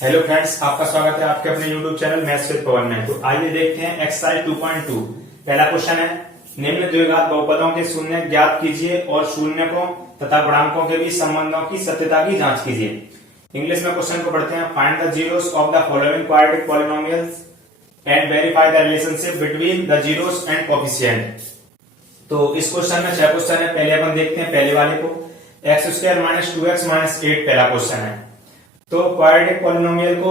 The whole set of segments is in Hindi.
हेलो फ्रेंड्स, आपका स्वागत है आपके अपने यूट्यूब चैनल मैथ्स विद पवन में। तो आइए देखते हैं एक्सरसाइज 2.2। पहला क्वेश्चन है, निम्न द्विघात बहुपदों के शून्य ज्ञात कीजिए और शून्यकों तथा गुणांकों के बीच संबंधों की सत्यता की जांच कीजिए। इंग्लिश में क्वेश्चन को पढ़ते हैं। Find the zeros of the following quadratic polynomials and verify the relationship between the zeros and coefficient. तो इस क्वेश्चन में 6 क्वेश्चन है। पहले अपन देखते हैं पहले वाले को। x² - 2x - 8 पहला क्वेश्चन है। तो क्वाड्रेटिक पॉलिनोमियल को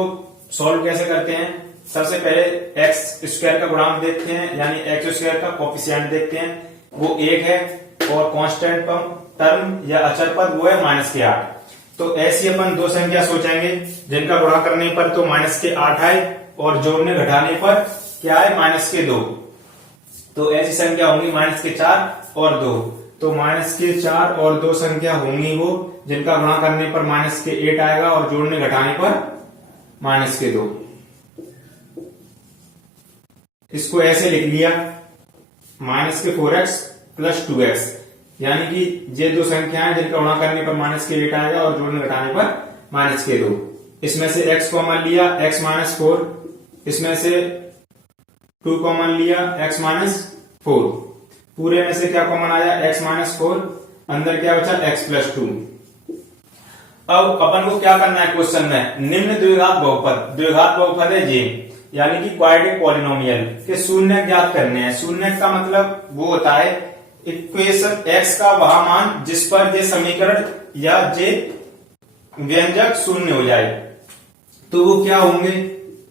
सॉल्व कैसे करते हैं? सबसे पहले x² का गुणांक देखते हैं, यानी x² का कोएफिशिएंट देखते हैं। वो 1 है और कांस्टेंट टर्म या अचर पद वो है -8। तो ऐसी अपन दो संख्या सोचेंगे जिनका गुणा करने पर तो -8 आए और जोड़ने घटाने पर क्या है -2। तो ऐसी संख्या होंगी -4 और 2। तो -4 और 2 संख्या होंगी वो जिनका गुणा करने पर -8 आएगा और जोड़ने घटाने पर -2। इसको ऐसे लिख लिया -4x + 2x, यानी कि ये दो संख्याएं जिनका गुणा करने पर -8 आएगा और जोड़ने घटाने पर -2। इसमें से x कॉमन लिया, x - 4। इसमें से 2 कॉमन लिया, x - 4। पूरे में से क्या कॉमन आया? x - 4। अंदर क्या बचा? x + 2। अब अपन को क्या करना है क्वेश्चन में? निम्न द्विघात बहुपद है ये, यानी कि क्वाड्रेटिक पॉलिनोमियल के शून्य ज्ञात करने हैं। शून्य का मतलब वो होता है इक्वेशन x का वह मान जिस पर ये समीकरण या ये व्यंजक शून्य हो जाए। तो वो क्या होंगे?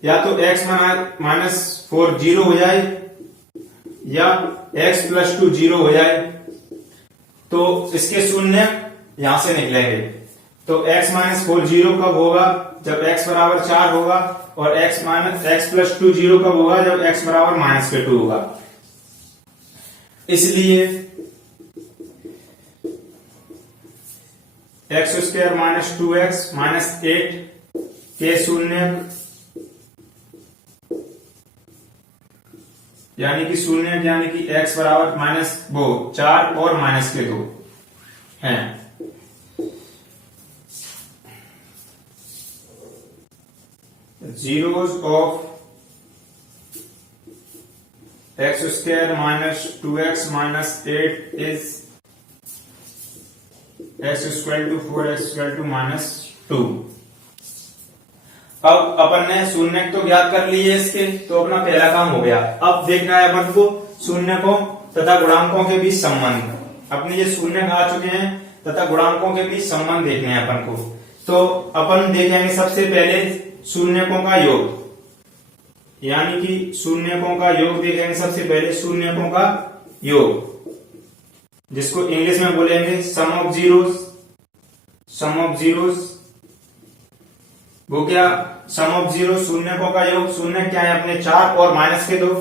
या तो x - 4 0 हो जाए या x + 2 0 हो जाए। तो इसके शून्य यहां से निकलेंगे। तो x - 4 0 कब होगा? जब x बराबर 4 होगा। और x + 2 0 कब होगा? जब x बराबर -2 होगा। इसलिए x² - 2x - 8 के शून्य, यानी कि x बराबर -4 और -2 है। Zeros of x² - 2x - 8 is x = 4, x = -2। अब अपन ने शून्य तो ज्ञात कर लिए इसके, तो अपना पहला काम हो गया। अब देखना है अपन को शून्यकों तथा गुणांकों के बीच संबंध। अपने ये शून्य आ चुके हैं तथा गुणांकों के बीच संबंध देखने हैं अपन को। तो अपन देखेंगे सबसे पहले शून्यकों का योग, यानी कि शून्यकों का योग देखेंगे सबसे पहले। शून्यकों का योग, जिसको इंग्लिश में बोलेंगे सम ऑफ जीरोस। वो क्या? सम ऑफ जीरो, शून्यकों का योग। शून्य क्या है अपने? 4 और -2।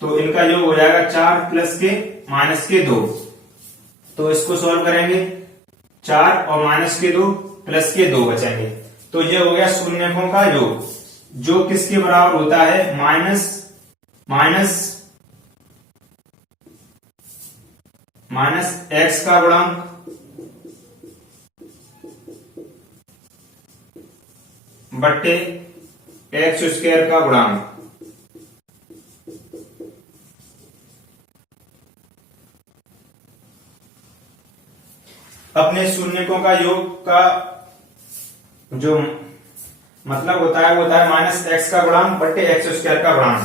तो इनका योग हो जाएगा 4 + -2। तो इसको सॉल्व करेंगे। 4 और -2 + 2 बचेंगे। तो ये हो गया शून्यकों का योग, जो किसके बराबर होता है? x का गुणांक बट्टे x² का गुणांक। अपने शून्यकों का योग का जो मतलब होता है वो होता है -x का गुणांक बट्टे x² का गुणांक।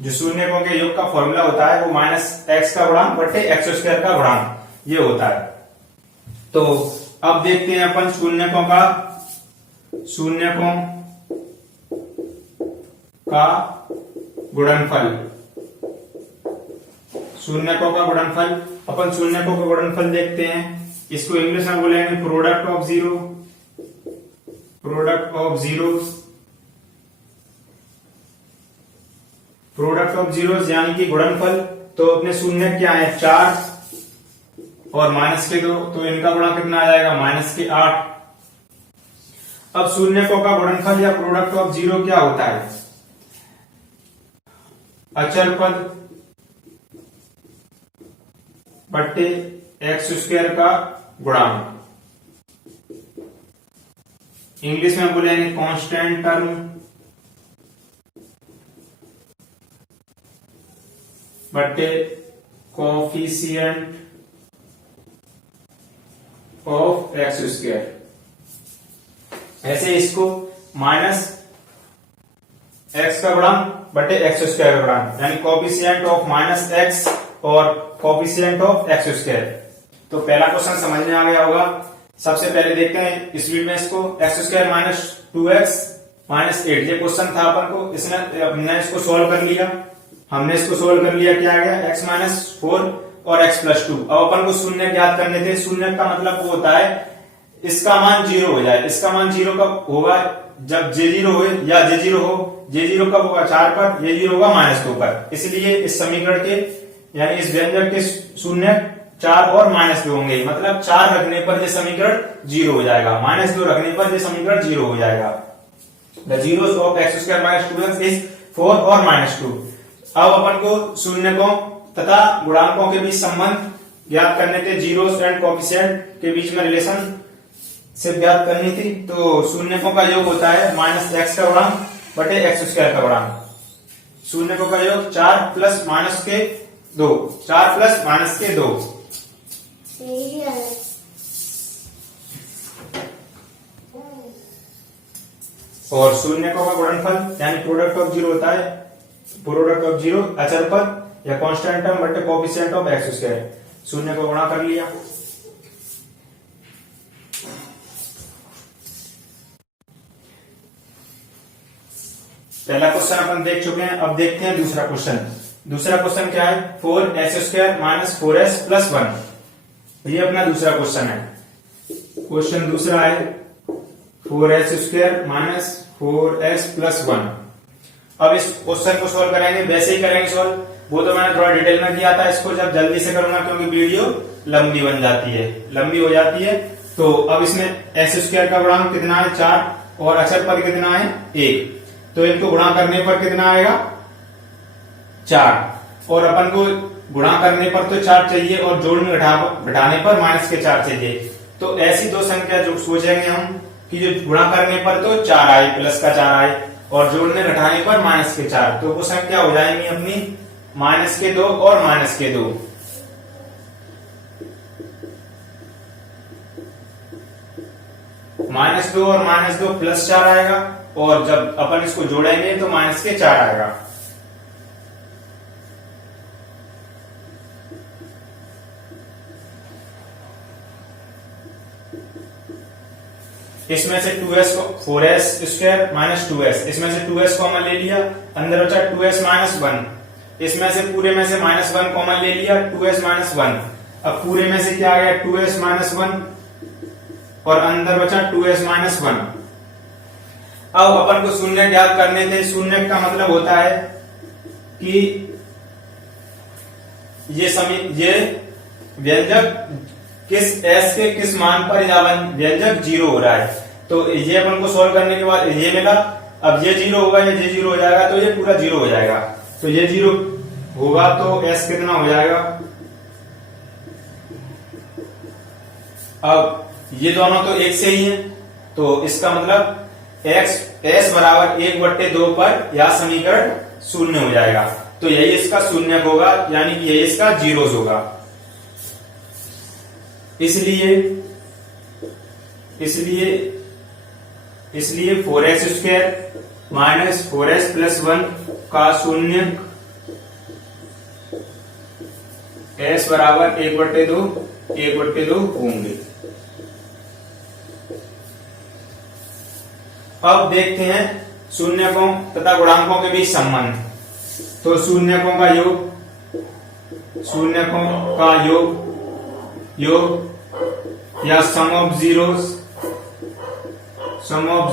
जो शून्यकों के योग का फॉर्मूला होता है वो -x का गुणांक बट्टे x² का गुणांक ये होता है। तो अब देखते हैं अपन शून्यकों का गुणनफल। शून्यकों का गुणनफल, अपन शून्यकों का गुणनफल देखते हैं। इसको इंग्लिश में बोलेंगे प्रोडक्ट ऑफ जीरोस, यानी कि गुणनफल। तो अपने शून्य क्या है? 4 और -2। तो इनका गुणा कितना आ जाएगा? -8। अब शून्यकों का गुणनफल या प्रोडक्ट ऑफ जीरो क्या होता है? अचर पद बट्टे x² का गुणांक। इंग्लिश में बोलेंगे कांस्टेंट टर्म बटे कोफिशिएंट ऑफ एक्स स्क्वायर। ऐसे इसको माइनस एक्स का गुणांक बटे एक्स स्क्वायर का गुणांक, यानी कोफिशिएंट ऑफ माइनस एक्स और कोफिशिएंट ऑफ एक्स स्क्वायर। तो पहला क्वेश्चन समझ में आ गया होगा। सबसे पहले देखते हैं स्पीड में इसको। X square minus 2x minus 8 ये क्वेश्चन था अपन को, इसमें हमने इसको सोल्व कर लिया। क्या आ गया, x माइनस 4 और x प्लस 2। अब अपन को शून्य ज्ञात करने थे। शून्य का मतलब वो होता है इसका मान 0 हो जाए। इसका मान 0 कब होगा, जब J0 हो या J0 हो। J0 कब होगा, 4 पर, J0 होगा -2 पर। इसलिए इस समीकरण के यानी इस व्यंजक के शून्य 4 और -2 होंगे। मतलब 4 रखने पर ये समीकरण 0 हो जाएगा, -2 रखने पर ये समीकरण 0 हो जाएगा। The zeros of x square minus 2x is 4 और -2। अब अपन को शून्यकों तथा गुणांकों के बीच संबंध ज्ञात करने थे। जीरोस एंड कोफिशिएंट के बीच में रिलेशन से ज्ञात करनी थी। तो शून्यकों का योग होता है -x का गुणांक बटे x स्क्वायर का गुणांक। शून्यकों का योग 4 प्लस माइनस के 2, 4 प्लस माइनस के 2। और शून्यकों का गुणनफल यानी प्रोडक्ट ऑफ जीरो होता है, प्रोडक्ट ऑफ जीरो अचर पद या कांस्टेंट टर्म बटे कोफिशिएंट ऑफ एक्स स्क्वायर। शून्य को गुणा कर लिया। पहला क्वेश्चन अपन देख चुके हैं। अब देखते हैं दूसरा क्वेश्चन। दूसरा क्वेश्चन क्या है, 4s square minus 4s plus 1। ये अपना दूसरा क्वेश्चन है। क्वेश्चन दूसरा है 4s square minus 4s plus 1। अब इस क्वेश्चन को सोल्व करेंगे, वैसे ही करेंगे सोल्व। वो तो मैंने थोड़ा डिटेल में किया था, इसको जब जल्दी से करूंगा क्योंकि वीडियो लंबी बन जाती है, लंबी हो जाती है। तो अब इसमें s स्क्वायर का गुणांक कितना है, 4, और अचर पद कितना है, 1। तो इनको गुणा करने पर कितना आएगा, 4। और अपन को गुणा करने पर तो 4 चाहिए और जोड़ने घटाने पर माइनस के 4 चाहिए। तो ऐसी दो संख्या जो सोचेंगे हम कि जो गुणा करने पर तो 4 आए, प्लस का 4 आए, और जोड़ने घटाने पर माइनस के 4। तो वो संख्या हो जाएंगी अपनी माइनस के 2 और माइनस के 2। -2 और -2 प्लस 4 आएगा, और जब अपन इसको जोड़ेंगे तो माइनस के 4 आएगा। इसमें से 2s को 4s स्क्वायर माइनस 2s, इसमें से 2s कॉमन ले लिया, अंदर बचा 2s माइनस 1। इसमें से पूरे में से -1 कॉमन ले लिया, 2s माइनस 1। अब पूरे में से क्या आ गया, 2s माइनस 1, और अंदर बचा 2s माइनस 1। अब अपन को शून्य ज्ञात करने थे। शून्य का मतलब होता है कि ये व्यंजक किस s के किस मान पर व्यंजक 0 हो रहा है। तो ये अपन को सोल्व करने के बाद ये मिला। अब ये 0 होगा, ये 0 हो जाएगा, तो ये पूरा 0 हो जाएगा। तो ये 0 होगा तो s कितना हो जाएगा। अब ये दोनों तो एक से ही है, तो इसका मतलब s बराबर 1/2 पर यह समीकरण 0 हो जाएगा। तो यही इसका शून्य होगा, यानी कि यही इसका जीरोस होगा। इसलिए 4s square minus 4s plus 1 का शून्य s बराबर 1/2 होंगे। अब देखते हैं शून्यकों तथा गुणांकों के बीच संबंध। तो शून्यकों का योग या सम ऑफ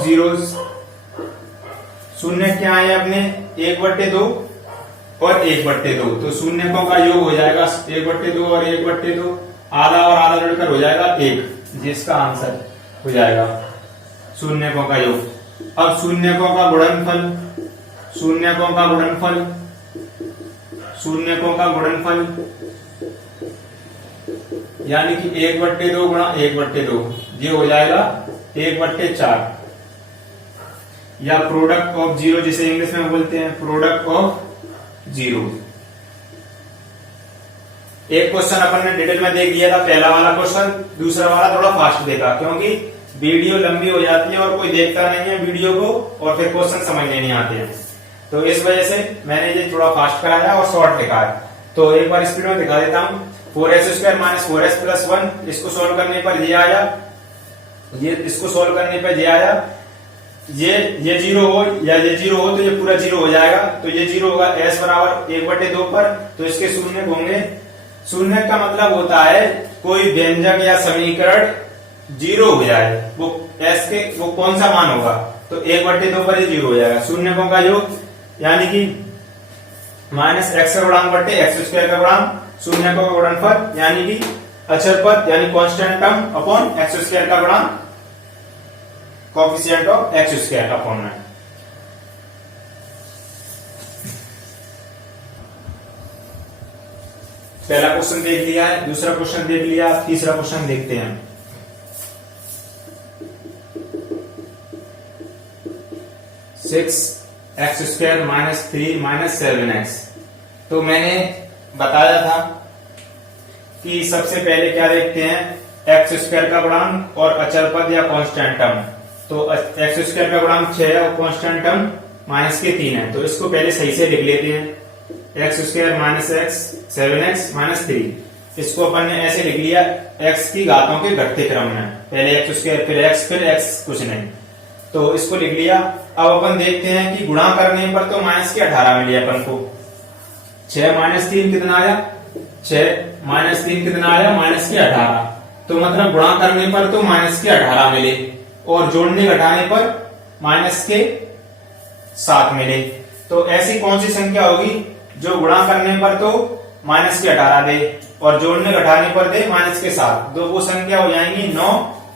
जीरोस। शून्य क्या है अपने, 1/2 और 1/2। तो शून्यकों का योग हो जाएगा 1/2 और 1/2, आधा और आधा जोड़कर हो जाएगा 1, जिसका आंसर हो जाएगा शून्यकों का योग। अब शून्यकों का गुणनफल यानी कि 1/2 गुणा 1/2, ये हो जाएगा 1/4। या प्रोडक्ट ऑफ जीरो जिसे इंग्लिश में बोलते हैं, प्रोडक्ट ऑफ जीरो। एक क्वेश्चन अपन ने डिटेल में देख लिया था, पहला वाला क्वेश्चन। दूसरा वाला थोड़ा फास्ट देखा, क्योंकि वीडियो लंबी हो जाती है और कोई देखता नहीं है वीडियो को, और फिर क्वेश्चन समझने नहीं आते हैं, तो इस वजह से मैंने ये थोड़ा फास्ट कराया और शॉर्ट लिखा है। तो एक बार स्पीड में दिखा देता हूँ। 4x² माइनस 4x प्लस 1, इसको सोल्व करने पर ये आया, ये इसको सोल्व करने पर ये आया। ये जीरो हो या ये जीरो हो तो ये पूरा जीरो हो जाएगा, तो ये जीरो होगा s बराबर 1/2 पर, तो इसके शून्य होंगे। शून्य का मतलब होता है कोई व्यंजक या समीकरण जीरो हो जाए, वो s के वो कौन सा मान होगा, तो 1/2 पर ही जीरो हो जाएगा। शून्यकों का योग यानी कि माइनस एक्स का गुणांक बटे एक्स स्क्वायर का गुणांक, शून्यकों का गुणनफल यानी कि अचर पद यानी constant term upon x square का गुणांक, coefficient of x square upon 9। पहला क्वेश्चन देख लिया है, दूसरा क्वेश्चन देख लिया, तीसरा क्वेश्चन देखते हैं। Six x square minus 3 minus 7x। तो मैंने बताया था कि सबसे पहले क्या देखते हैं, एक्स स्क्वायर का गुणांक और अचर पद या कांस्टेंट टर्म। तो एक्स स्क्वायर का गुणांक 6 है और कांस्टेंट टर्म माइनस के 3 है, तो इसको पहले सही से लिख लेते हैं। X square minus x 7x minus 3, इसको अपन ने ऐसे लिख लिया एक्स की घातों के घटते क्रम में, पहले एक्स स्क्वायर फिर एक्स कुछ नहीं, तो इसको लिख लिया। अब अपन देखते हैं कि गुणा करने पर तो माइनस के 18 मिले अपन को। 6 माइनस 3 कितना आया, 6 माइनस 3 कितना आया, माइनस के 18। तो मतलब गुणा करने पर तो माइनस के 18 मिले और जोड़ने घटाने पर माइनस के 7 मिले। तो ऐसी कौन सी संख्या होगी जो गुणा करने पर तो माइनस के 18 दे और जोड़ने घटाने पर दे माइनस के 7? तो वो संख्या हो जाएंगी 9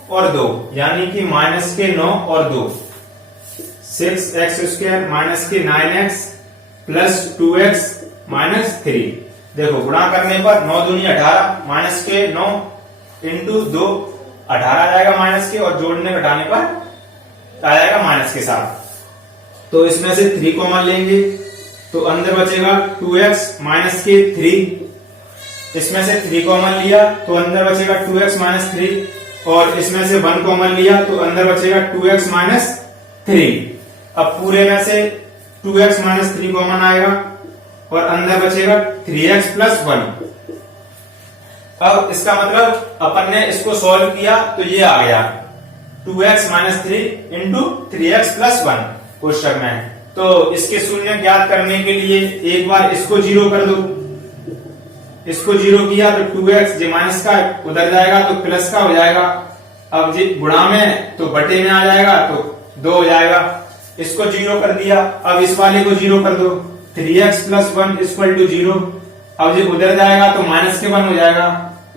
और 2, यानी कि माइनस के 9 और 2। 6x स्क्वायर माइनस के 9x प्लस 2x माइनस 3। देखो गुणा करने पर 9 दूनी 18, माइनस के 9 इंटू 2 18 आ जाएगा माइनस के, और जोड़ने घटाने पर आ जाएगा माइनस के 7। तो इसमें से 3 कॉमन लेंगे तो अंदर बचेगा 2x माइनस के 3। इसमें से 3 कॉमन लिया तो अंदर बचेगा 2x माइनस 3, और इसमें से 1 कॉमन लिया तो अंदर बचेगा 2x माइनस 3। अब पूरे में से 2x माइनस 3 कॉमन आएगा और अंदर बचेगा 3x प्लस 1। अब इसका मतलब अपन ने इसको सॉल्व किया तो ये आ गया 2x minus 3 into 3x plus 1 कोष्टक में। तो इसके शून्य ज्ञात करने के लिए एक बार इसको जीरो कर दो, इसको जीरो किया तो 2x जो माइनस का उधर जाएगा तो प्लस का हो जाएगा। अब जी गुणा में तो बटे में आ जाएगा तो 2 हो जाएगा, इसको जीरो कर दिया। अब इस वाले को जीरो कर दो, 3x प्लस 1 इक्वल टू 0। अब जो उधर जाएगा तो माइनस के 1 हो जाएगा,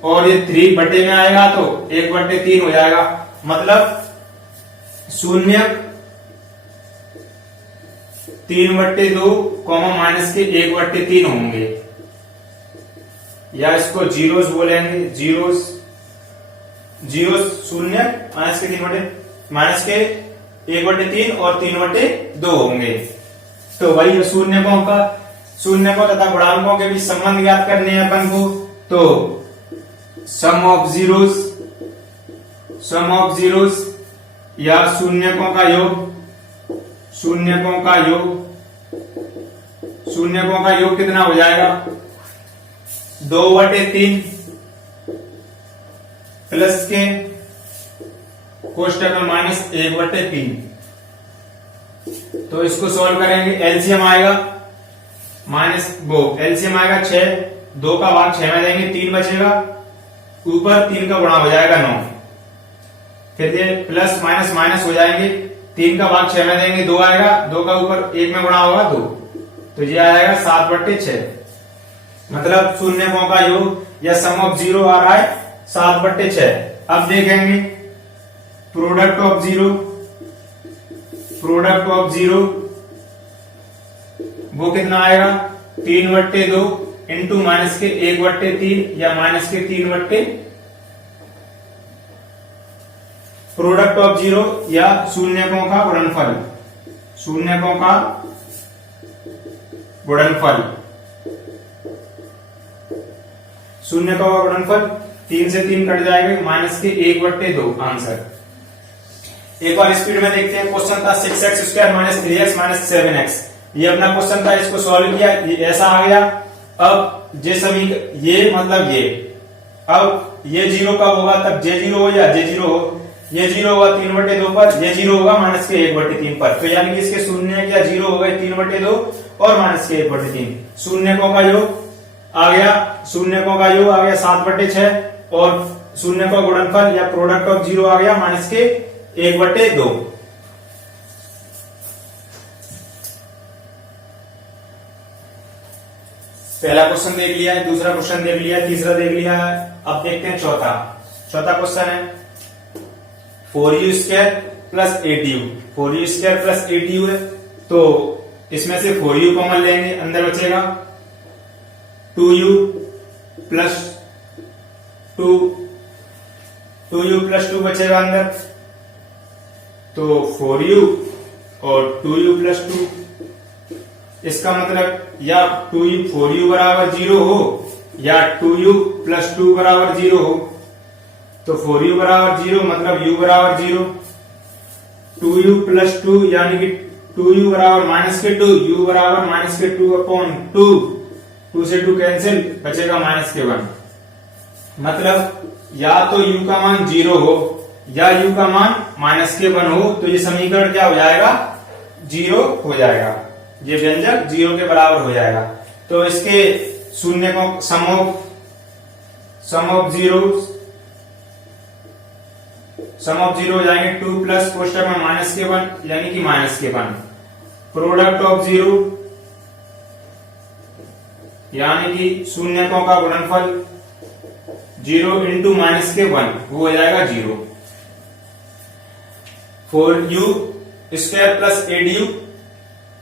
और ये 3 बटे में आएगा तो 1/3 हो जाएगा। मतलब शून्य 3/2 कॉमा माइनस के 1/3 होंगे, या इसको जीरोस बोलेंगे। जीरोस शून्य माइनस के 1/3 और 3/2 होंगे। तो वही शून्यकों तथा गुणांकों के बीच संबंध ज्ञात करने हैं अपन को। तो सम ऑफ जीरोस या शून्यकों का योग कितना हो जाएगा, 2/3 प्लस के कोष्टक में माइनस 1/3। तो इसको सॉल्व करेंगे, एलसीएम आएगा एलसीएम आएगा 6, 2 का भाग 6 में देंगे 3 बचेगा, ऊपर 3 का गुणा हो जाएगा 9, फिर ये प्लस माइनस माइनस हो जाएंगे, 3 का भाग 6 में देंगे 2 आएगा, 2 का ऊपर 1 में गुणा होगा 2, तो ये आएगा 7/6। मतलब शून्यकों का योग या सम ऑफ जीरो आ रहा है 7/6। अब देखेंगे प्रोडक्ट ऑफ जीरो वो कितना आएगा, 3/2 इंटू माइनस के 1/3 या माइनस के 3 प्रोडक्ट ऑफ जीरो या शून्यकों का गुणनफल शून्यकों का गुणनफल, शून्यकों का गुणनफल 3 से 3 कट जाएगा, माइनस के 1/2 आंसर। एक बार स्पीड में देखते हैं। क्वेश्चन था 6x² minus 3x minus 7x। ये अपना क्वेश्चन था, इसको सॉल्व किया, ये ऐसा आ गया। अब ये मतलब ये, अब ये 0 कब होगा, तब J0 हो या J0 हो। ये 0 होगा 3/2 पर, ये 0 होगा माइनस के 1/3 पर। तो यानी कि इसके शून्य क्या 0 हो गए 3/2 और माइनस के 1/3। शून्यकों का योग आ गया, शून्यकों का योग आ गया 7/6 और शून्य का गुणनफल या प्रोडक्ट ऑफ 0 आ गया माइनस के 1/2। पहला क्वेश्चन देख लिया है, दूसरा क्वेश्चन देख लिया है, तीसरा देख लिया है। अब देखते हैं चौथा। चौथा क्वेश्चन है 4u² plus 8u। 4u² plus 8u है, तो इसमें से 4u कॉमन लेंगे, अंदर बचेगा 2u प्लस 2 बचेगा अंदर, तो 4u और 2u प्लस 2। इसका मतलब या 4u बराबर 0 हो या 2u प्लस 2 बराबर 0 हो। तो 4u बराबर 0 मतलब u बराबर 0, 2u प्लस 2 यानी कि 2u बराबर माइनस के 2, u बराबर माइनस के 2/2, 2 से 2 कैंसिल, बचेगा माइनस के 1। मतलब या तो u का मान 0 हो या u का मान माइनस के 1 हो, तो ये समीकरण क्या हो जाएगा 0 हो जाएगा, ये व्यंजक 0 के बराबर हो जाएगा। तो इसके शून्य को सम ऑफ जीरो हो जाएंगे 2 प्लस कोष्टक में माइनस के 1 यानी कि माइनस के 1। प्रोडक्ट ऑफ 0 यानी कि शून्यकों का गुणनफल 0 इंटू माइनस के 1 वो हो जाएगा 0। 4u² प्लस 8u,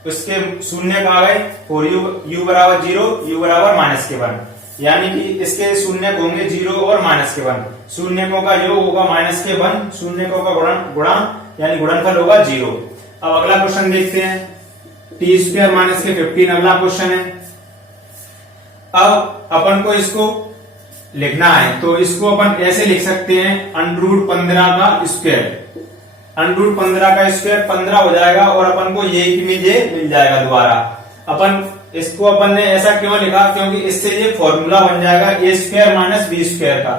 उसके शून्य आ गए 4u बराबर 0, u बराबर माइनस के 1, यानी कि इसके शून्य होंगे 0 और माइनस के 1। शून्यकों का योग होगा माइनस के 1, शून्यकों का गुणा यानी गुणनफल होगा 0। अब अगला क्वेश्चन देखते हैं, t² माइनस के 15 अगला क्वेश्चन है। अब अपन को इसको लिखना है, तो इसको अपन ऐसे लिख सकते हैं √15 का स्क्वायर। √15 का स्क्वायर 15 हो जाएगा और अपन को ये मिल जाएगा दोबारा। अपन इसको अपन ने ऐसा क्यों लिखा, क्योंकि इससे ये फॉर्मूला बन जाएगा a² माइनस b² का,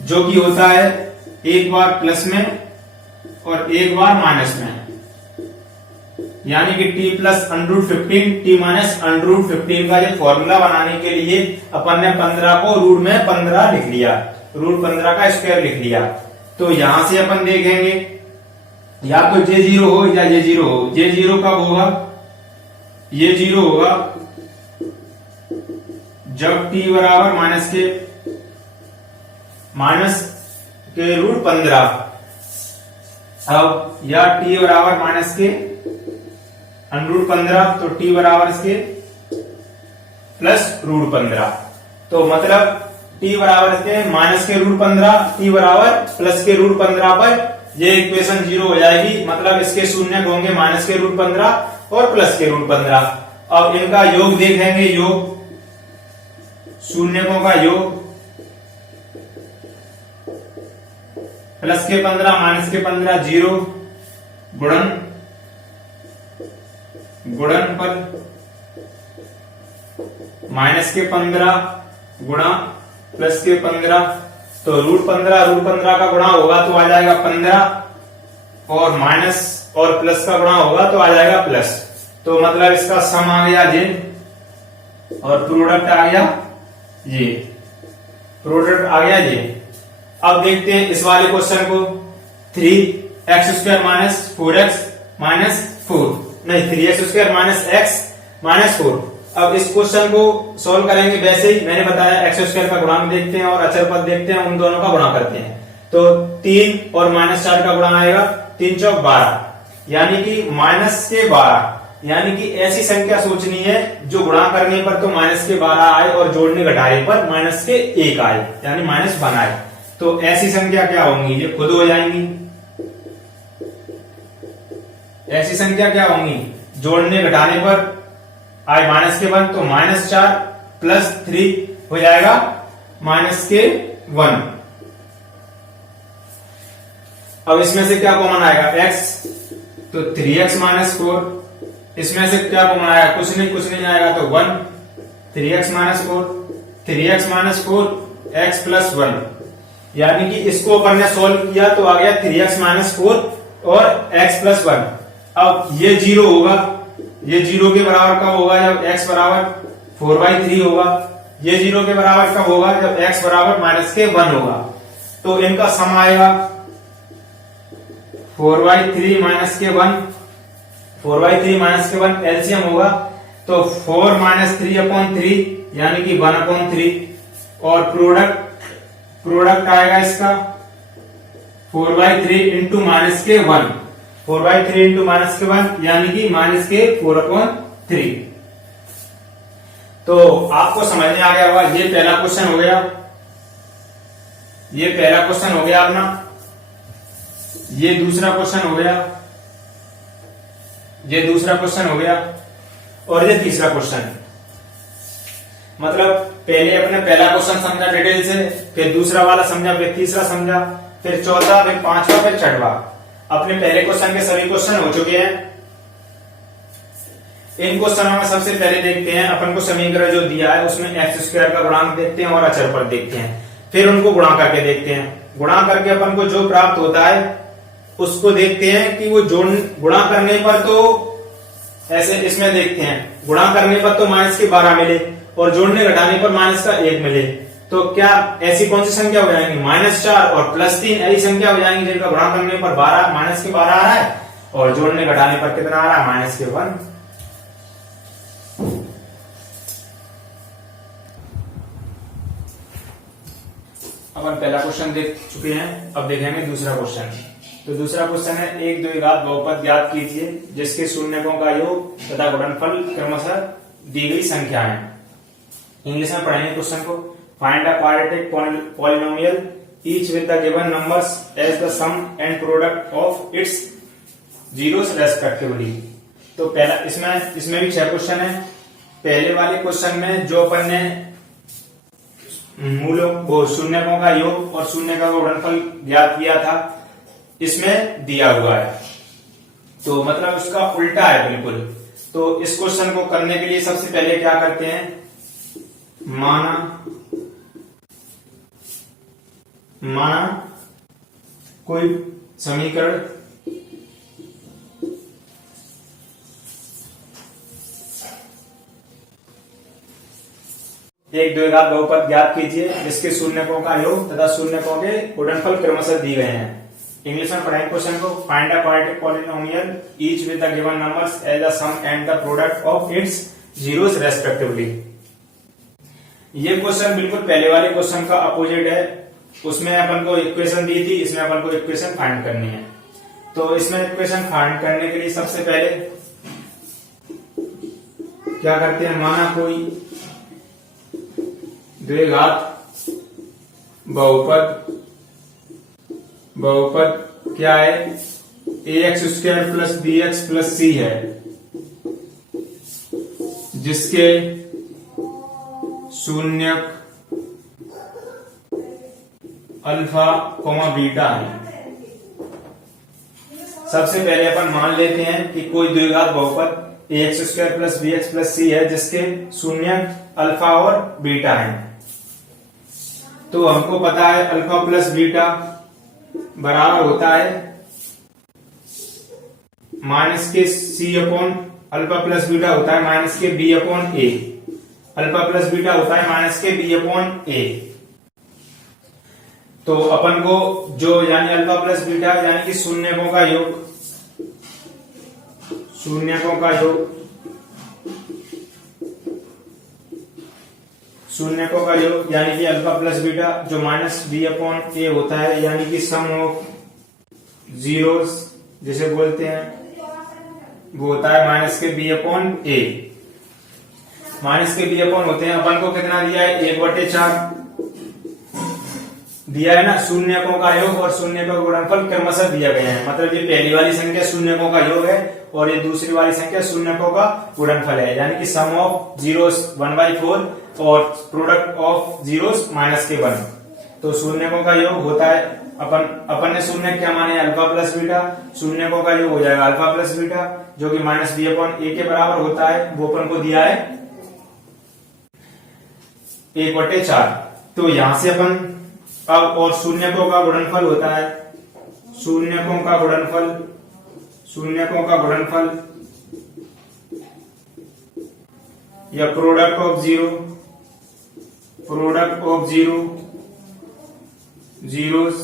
जो कि होता है एक बार प्लस में और एक बार माइनस में, यानी कि t प्लस √15 t माइनस √15 का ये फॉर्मूला बनाने के लिए अपन ने 15 को रूट में 15 लिख लिया, √15 का स्क्वायर लिख लिया। तो यहां से अपन देखेंगे या तो J0 हो या J0 हो। J0 कब होगा, ये 0 होगा जब t बराबर माइनस के √15। अब या t बराबर माइनस के √15, तो t बराबर इसके प्लस √15। तो मतलब t बराबर इसके माइनस के √15, t बराबर प्लस के √15 पर ये इक्वेशन 0 हो जाएगी। मतलब इसके शून्य होंगे माइनस के √15 और प्लस के √15। अब इनका योग देखेंगे, योग शून्यकों का योग प्लस के 15 माइनस के 15 0 गुणनफल माइनस के 15 गुणा प्लस के 15, तो √15 का गुणा होगा तो आ जाएगा 15 और माइनस और प्लस का गुणा होगा तो आ जाएगा प्लस। तो मतलब इसका सम आ गया ये और प्रोडक्ट आ गया ये, प्रोडक्ट आ गया ये। अब देखते हैं इस वाले क्वेश्चन को, 3x² माइनस 4x माइनस 4, नहीं 3x² माइनस x माइनस 4। अब इस क्वेश्चन को सॉल्व करेंगे वैसे ही, मैंने बताया x² का गुणांक देखते हैं और अचर पद देखते हैं, उन दोनों का गुणा करते हैं। तो 3 और -4 का गुणा आएगा 3 चौक 12, यानी कि माइनस के 12, यानी कि ऐसी संख्या सोचनी है जो गुणा करने पर तो माइनस के 12 आए और जोड़ने घटाने पर माइनस के 1 आए, यानी -1 आए। तो ऐसी संख्या क्या होंगी, ये खुद हो जाएंगी। ऐसी संख्या क्या होंगी, जोड़ने घटाने पर आए माइनस के 1, तो -4 प्लस 3 हो जाएगा -1। अब इसमें से क्या कॉमन आएगा, x, तो 3x - 4। इसमें से क्या कॉमन आएगा, कुछ नहीं आएगा, तो 1, 3x - 4, 3x - 4 x + 1, यानी कि इसको अपन ने सोल्व किया तो आ गया 3x - 4 और x + 1। अब ये 0 होगा, ये 0 के बराबर कब होगा, जब x बराबर 4/3 होगा। ये 0 के बराबर कब होगा, जब x बराबर -1 होगा। तो इनका सम आएगा 4/3 - 1, 4/3 - 1 एलसीएम होगा, तो 4 - 3/3 यानी कि 1/3, और प्रोडक्ट आएगा इसका 4/3 इंटू -1, 4/3 इंटू -1 यानी कि -4/3। तो आपको समझ में आ गया होगा, ये पहला क्वेश्चन हो गया, ये पहला क्वेश्चन हो गया अपना, ये दूसरा क्वेश्चन हो गया, ये दूसरा क्वेश्चन हो गया, और ये तीसरा क्वेश्चन। मतलब पहले अपने पहला क्वेश्चन समझा डिटेल से, फिर दूसरा वाला समझा, फिर तीसरा समझा, फिर चौथा, फिर पांचवा, फिर छठवा। अपने पहले क्वेश्चन के सभी क्वेश्चन हो चुके हैं। इन क्वेश्चनों में सबसे पहले देखते हैं अपन को समीकरण जो दिया है उसमें x² का गुणांक देखते हैं और अचर पर देखते हैं, फिर उनको गुणा करके देखते हैं। गुणा करके अपन को जो प्राप्त होता है उसको देखते हैं कि वो गुणा करने पर तो ऐसे इसमें देखते हैं, गुणा करने पर तो -12 मिले और जोड़ने घटाने पर -1 मिले, तो क्या ऐसी कौन सी संख्या हो जाएंगी, -4 और +3 ऐसी संख्या हो जाएंगी जिनका गुणा करने पर -12 आ रहा है और जोड़ने घटाने पर कितना आ रहा है, -1। अपन पहला क्वेश्चन देख चुके हैं, अब देखेंगे दूसरा क्वेश्चन। तो दूसरा क्वेश्चन है 1, 2 घात बहुपद ज्ञात कीजिए जिसके शून्यकों का योग तथा गुणनफल क्रमशः दी गई संख्या है। इंग्लिश में पढ़ेंगे क्वेश्चन को। Find a quadratic polynomial each with the given numbers as the sum and product of its zeros respectively. तो पहला इसमें भी 6 क्वेश्चन है। पहले वाले क्वेश्चन में जो अपन ने मूलों को शून्यकों का योग और शून्य का गुणनफल ज्ञात किया था, इसमें दिया हुआ है, तो मतलब उसका उल्टा है बिल्कुल। तो इस क्वेश्चन को करने के लिए सबसे पहले क्या करते हैं, माना कोई समीकरण एक 2 घात बहुपद ज्ञात कीजिए जिसके शून्यकों का योग तथा शून्यकों के गुणनफल क्रमशः दिए गए हैं। इंग्लिश में पढ़ेंगे क्वेश्चन को। Find a quadratic polynomial each with the given numbers as the sum and the product of its zeros respectively. ये क्वेश्चन बिल्कुल पहले वाले क्वेश्चन का अपोजिट है। उसमें अपन को इक्वेशन दी थी, इसमें अपन को इक्वेशन फाइंड करनी है। तो इसमें इक्वेशन फाइंड करने के लिए सबसे पहले क्या करते हैं, माना कोई 2 घात बहुपद क्या है, ax² + bx + c है, जिसके शून्यक अल्फा बीटा है। सबसे पहले अपन मान लेते हैं कि कोई 2 घात बहुपद ax² + bx + c है जिसके शून्यक अल्फा और बीटा है। तो हमको पता है अल्फा प्लस बीटा बराबर होता है -c/, अल्फा प्लस बीटा होता है -b/a, अल्फा प्लस बीटा होता है -b/a। तो अपन को जो यानी अल्फा प्लस बीटा यानी कि शून्यकों का योग यानी कि अल्फा प्लस बीटा जो -b/a होता है, यानी कि सम ऑफ जीरोस जिसे बोलते हैं, वो होता है -b/a। -b/a होते हैं। अपन को कितना दिया है, 1/4 दिया है ना। शून्यकों का योग और शून्य का गुणनफल क्रमशः दिया गया है, मतलब ये पहली वाली संख्या शून्यकों का योग है और ये दूसरी वाली संख्या शून्यकों का गुणनफल है, यानी कि सम ऑफ जीरोस 1/4 और प्रोडक्ट ऑफ जीरोस -1। तो शून्यकों का योग होता है, अपन ने शून्य क्या माने, अल्फा प्लस बीटा। शून्यकों का योग हो जाएगा अल्फा प्लस बीटा, जो कि -b/a के बराबर होता है। वो अपन को दिया है 1/4। तो यहां से अपन अब, और शून्यकों का गुणनफल होता है, शून्यकों का गुणनफल या प्रोडक्ट ऑफ जीरोस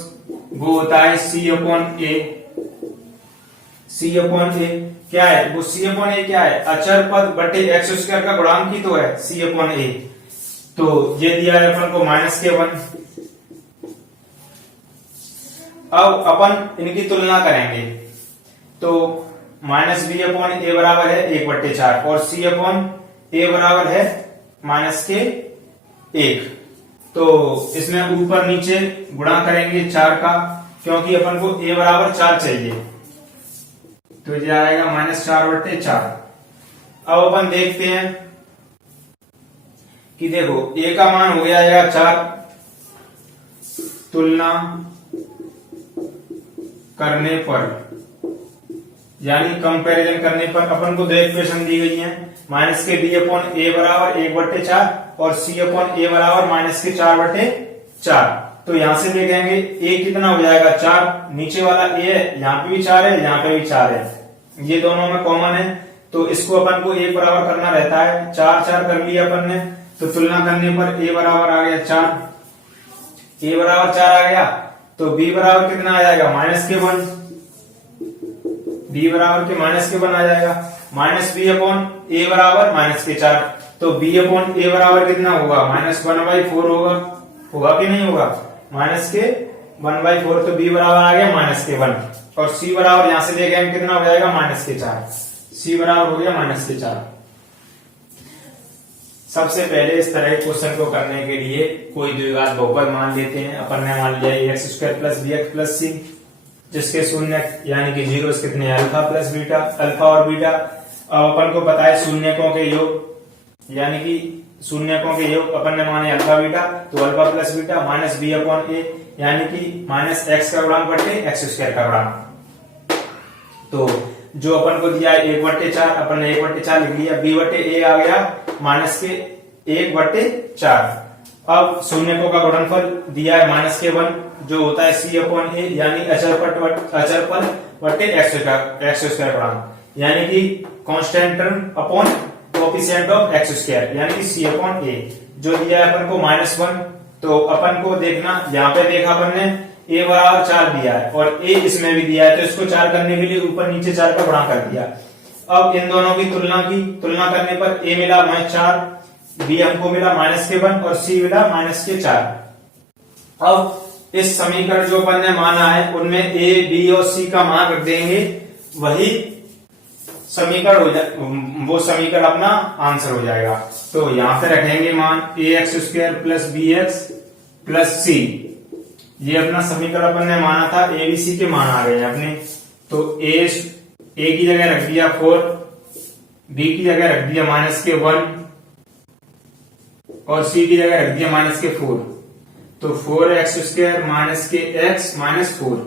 वो होता है C/A। क्या है वो? C/A क्या है? अचर पद बटे x² का गुणांक ही तो है C/A। तो ये दिया है अपन को -1। अब अपन इनकी तुलना करेंगे, तो -b/a बराबर है 1/4 और C/A बराबर है -1। तो इसमें ऊपर नीचे गुणा करेंगे 4 का, क्योंकि अपन को a बराबर 4 चाहिए, तो ये आएगा -4/4। अब अपन देखते हैं कि देखो a का मान हो जाएगा 4, तुलना करने पर यानी कंपैरिजन करने पर अपन को दो इक्वेशन दी गई है, -b/a बराबर 1/4 और C/A बराबर -4/4। तो यहां से देखेंगे a कितना हो जाएगा 4, नीचे वाला a है, यहाँ पे भी 4 है, यहाँ पे भी 4 है, ये दोनों में कॉमन है, तो इसको अपन को a बराबर करना रहता है। 4 कर लिया अपन ने, तो तुलना करने पर a बराबर आ गया 4, a बराबर 4 आ गया, तो b बराबर कितना आ जाएगा -1, b बराबर के -1 आ जाएगा, -b/a बराबर -4। तो b/a बराबर कितना होगा? -1/4 होगा कि नहीं होगा? -1/4, तो b बराबर आ गया -1 और c बराबर यहां से देखेंगे कितना हो जाएगा -4। c बराबर हो गया -4। सबसे पहले इस तरह के क्वेश्चन को करने के लिए कोई द्विघात बहुपद मान लेते हैं। अपन ने मान लिया x² + bx + c, जिसके शून्य यानी कि जीरोस कितने, अल्फा प्लस बीटा, अल्फा और बीटा। अब अपन को पता है शून्यकों के योग, यानी कि शून्यकों के योग अपन ने माने अल्फा बीटा, तो अल्फा प्लस बीटा -b/a यानी कि -x का गुणांक बटे x² का गुणांक। तो जो अपन को दिया है 1/4, अपन ने 1/4 लिख लिया, b/a आ गया -1/4। अब शून्यकों का गुणनफल दिया है -1, जो होता है C/A यानी अचर पद बटे x² गुणांक, यानी कि constant term upon coefficient of x², यानी कि C/A। जो दिया है अपन को -1, तो अपन को देखना, यहाँ पे देखा अपन ने a बराबर 4 दिया है और a इसमें भी दिया है, तो इसको 4 करने के लिए ऊपर नीचे 4 का गुणा कर दिया। अब इन दोनों की तुलना करने पर a मिला -4, b हमको मिला -1 और c मिला -4। अब इस समीकरण जो अपन ने माना है उनमें a, b और c का मान रख देंगे, वही समीकरण हो जाए, वो समीकरण अपना आंसर हो जाएगा। तो यहां पे रखेंगे मान ax² + bx + c, ये अपना समीकरण अपन ने माना था, a b c के मान आ गए हैं अपने। तो a की जगह रख दिया 4, b की जगह रख दिया -1 और c की जगह रख दिया -4। तो 4x² - x - 4,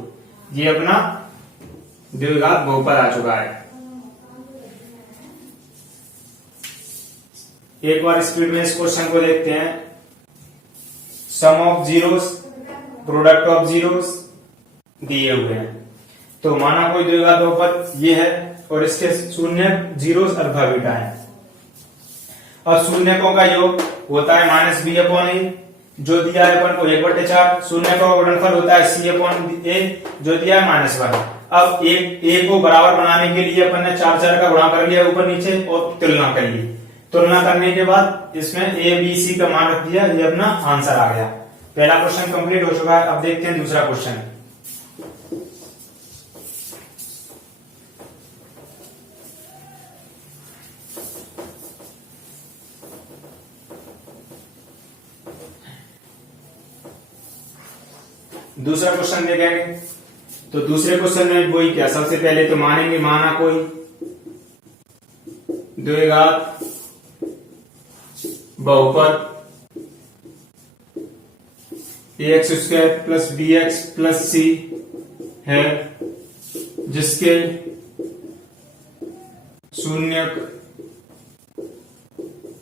ये अपना द्विघात बहुपद आ चुका है। एक बार स्पीड में इस क्वेश्चन को देखते हैं। Sum of zeros, product of zeros दिए हुए हैं, तो माना कोई द्विघात बहुपद ये है और इसके शून्य जीरोस अल्फा बीटा है। अब शून्यकों का योग होता है -b/a, जो दिया है अपन को 1/4। शून्य का गुणनफल होता है C/A, जो दिया है -1। अब a को बराबर बनाने के लिए अपन ने 4 का गुणा कर लिया ऊपर नीचे और तुलना कर ली। तुलना करने के बाद इसमें a b c का मान रख दिया, ये अपना आंसर आ गया। पहला क्वेश्चन कंप्लीट हो चुका है। अब देखते हैं दूसरा क्वेश्चन। दूसरा क्वेश्चन देखेंगे, तो दूसरे क्वेश्चन में वही क्या, सबसे पहले तो मानेंगे माना कोई, द्विघात बहुपद ax² plus bx plus c है, जिसके शून्यक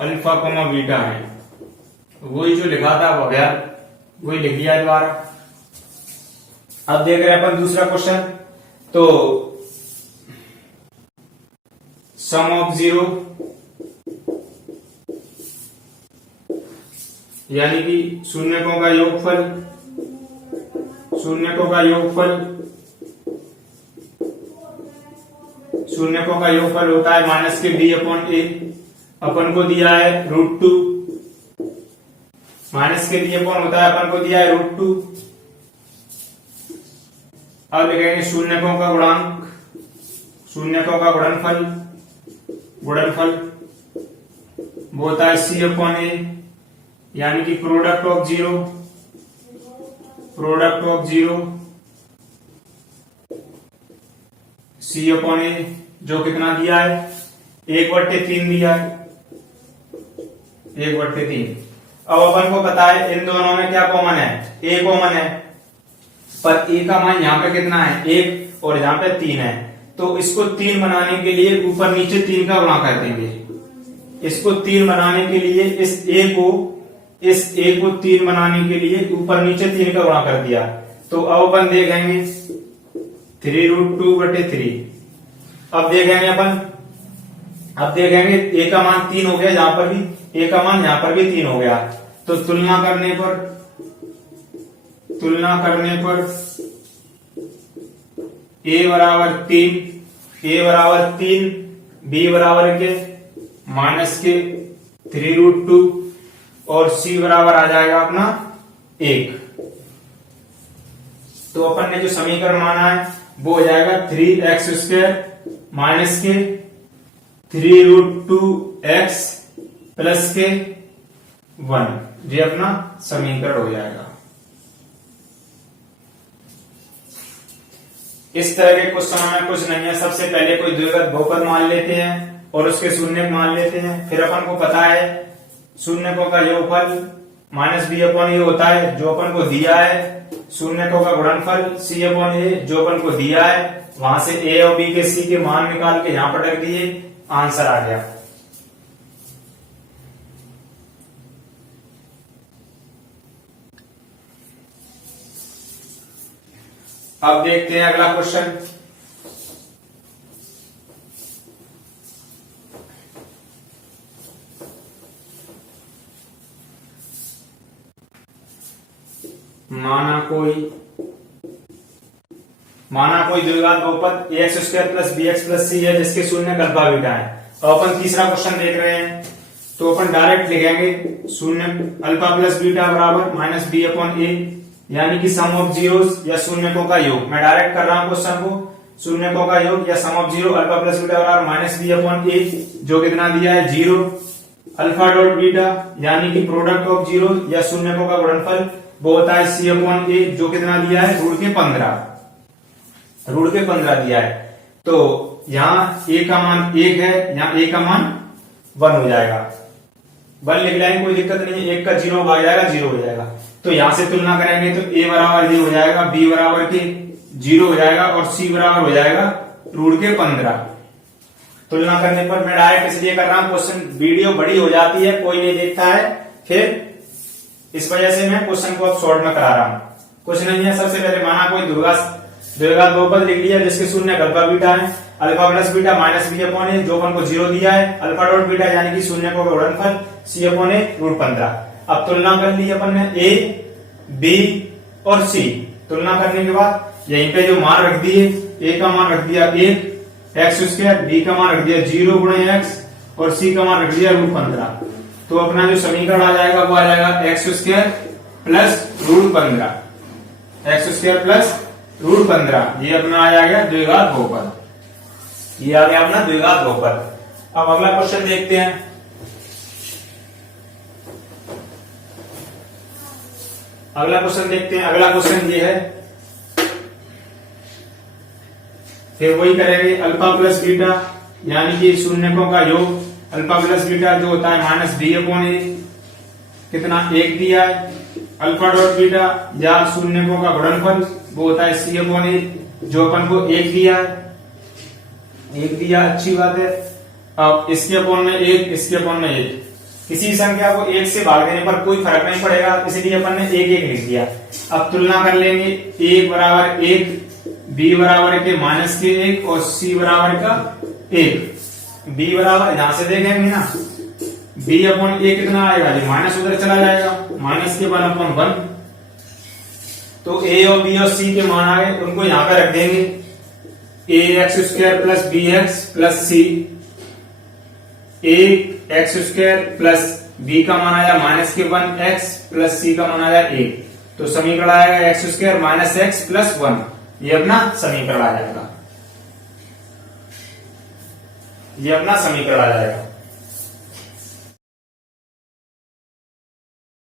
अल्फा कोमा बीटा है। वही जो लिखा था वो गया, वही लिख दिया दोबारा। अब देख रहे हैं अपन दूसरा क्वेश्चन। तो सम ऑफ जीरो यानी कि शून्यकों का योगफल, शून्यकों का योगफल, शून्यकों का योगफल होता है माइनस के b अपॉन ए। अपन को दिया है √2, माइनस के b अपॉन होता है, अपन को दिया है √2। अब लिखेंगे शून्यकों का गुणांक, शून्यकों का गुणनफल, गुणनफल वो होता है c अपॉन ए, यानी कि product of zero, product of zero c upon a, जो कितना दिया है 1/3 दिया है, 1/3। अब अपन को पता है इन दोनों में क्या कॉमन है, a कॉमन है, पर a का मान यहाँ पे कितना है 1 और यहाँ पे 3 है। तो इसको 3 बनाने के लिए ऊपर नीचे 3 का गुणा कर देंगे। इसको 3 बनाने के लिए इस a को 3 बनाने के लिए ऊपर नीचे 3 का गुणा कर दिया। तो अब अपन देखेंगे 3√2/3। अब देखेंगे अपन, अब देखेंगे a का मान 3 हो गया, जहां पर भी a का मान यहां पर भी 3 हो गया। तो तुलना करने पर a बराबर 3, b बराबर के माइनस के 3√2 और c बराबर आ जाएगा अपना 1। तो अपन ने जो समीकरण माना है वो हो जाएगा 3x² माइनस के 3√2x प्लस के 1, ये अपना समीकरण हो जाएगा। इस तरह के क्वेश्चन में कुछ नहीं है। सबसे पहले कोई द्विघात बहुपद मान लेते हैं और उसके शून्यक मान लेते हैं। फिर अपन को पता है शून्यकों का योगफल माइनस b अपॉन ए होता है, जो अपन को दिया है। शून्यकों का गुणनफल c अपॉन ए, जो अपन को दिया है। वहां से a और b के c के मान निकाल के यहां पर रख दिए, आंसर आ गया। अब देखते हैं अगला क्वेश्चन। माना कोई द्विघात बहुपद ax² plus bx plus c है, जिसके शून्यक अल्फा बीटा है। अब अपन तीसरा क्वेश्चन देख रहे हैं। तो अपन डायरेक्ट लिखेंगे शून्य अल्फा प्लस बीटा बराबर माइनस b अपॉन ए, यानी कि सम ऑफ जीरोस या शून्यकों का योग। मैं डायरेक्ट कर रहा हूं क्वेश्चन को, शून्यकों का योग या sum of zero alpha plus beta बराबर माइनस b अपॉन ए, जो कितना दिया है 0, अल्फा डॉट बीटा यानी कि प्रोडक्ट ऑफ जीरो या शून्यकों का गुणनफल वो होता है c अपॉन ए, जो कितना दिया है √15, √15 दिया है। तो यहाँ a का मान 1 है, यहाँ a का मान 1 हो जाएगा। 1 लिख लेंगे, कोई दिक्कत नहीं है। 1 का 0 आ जाएगा, 0 हो जाएगा। तो यहां से तुलना करेंगे तो a बराबर 0 हो जाएगा, b बराबर के 0 हो जाएगा और c बराबर हो जाएगा √15। तुलना करने पर मैं डायरेक्ट इसलिए कर रहा हूं, क्वेश्चन वीडियो बड़ी हो जाती है, कोई नहीं देखता है, फिर इस वजह से मैं क्वेश्चन को अब शॉर्ट में करा रहा हूं। कुछ नहीं है। सबसे पहले माना कोई द्विघात बहुपद लिख लिया, जिसके शून्य अल्फा बीटा है। Alpha plus beta minus b upon a, जो अपन को 0 दिया है। अल्फा डॉट बीटा यानी कि शून्यकों का गुणनफल c अपॉन ए √15। अब तुलना कर ली अपन ने a, b और c। तुलना करने के बाद यहीं पे जो मान रख दिए, a का मान रख दिया 1 x², b का मान रख दिया 0 गुणे x और c का मान रख दिया √15। तो अपना जो समीकरण आ जाएगा वो आ जाएगा x² प्लस √15, x² प्लस √15। ये अपना आ जाएगा द्विघात बहुपद, ये आ गया अपना द्विघात बहुपद। अब अगला क्वेश्चन देखते हैं। अगला क्वेश्चन ये है, फिर वही करेंगे अल्फा प्लस बीटा यानी कि शून्यकों का योग अल्फा प्लस बीटा जो होता है माइनस बी अपॉन ए, कितना 1 दिया है। अल्फा डॉट बीटा या शून्यकों का गुणनफल वो होता है सी अपॉन ए, जो अपन को 1 दिया है, 1 दिया, अच्छी बात है। अब इसके अपॉन में 1, इसके अपॉन में 1, किसी संख्या को 1 से भाग देने पर कोई फर्क नहीं पड़ेगा, इसलिए अपन ने 1 1 लिख दिया। अब तुलना कर लेंगे, a बराबर 1, b बराबर के माइनस के 1 और c बराबर का 1। b बराबर यहां से देखेंगे ना, b अपॉन a कितना आएगा, ये माइनस उधर चला जाएगा, माइनस के 1 अपॉन 1। तो a और b और c के मान आ गए, उनको यहां पे रख देंगे, a x square plus b x plus c, a x square plus b का मान आया माइनस के 1 x प्लस c का मान आया 1। तो समीकरण आएगा x square minus x plus 1, ये अपना समीकरण आ जाएगा, ये अपना समीकरण आ जाएगा।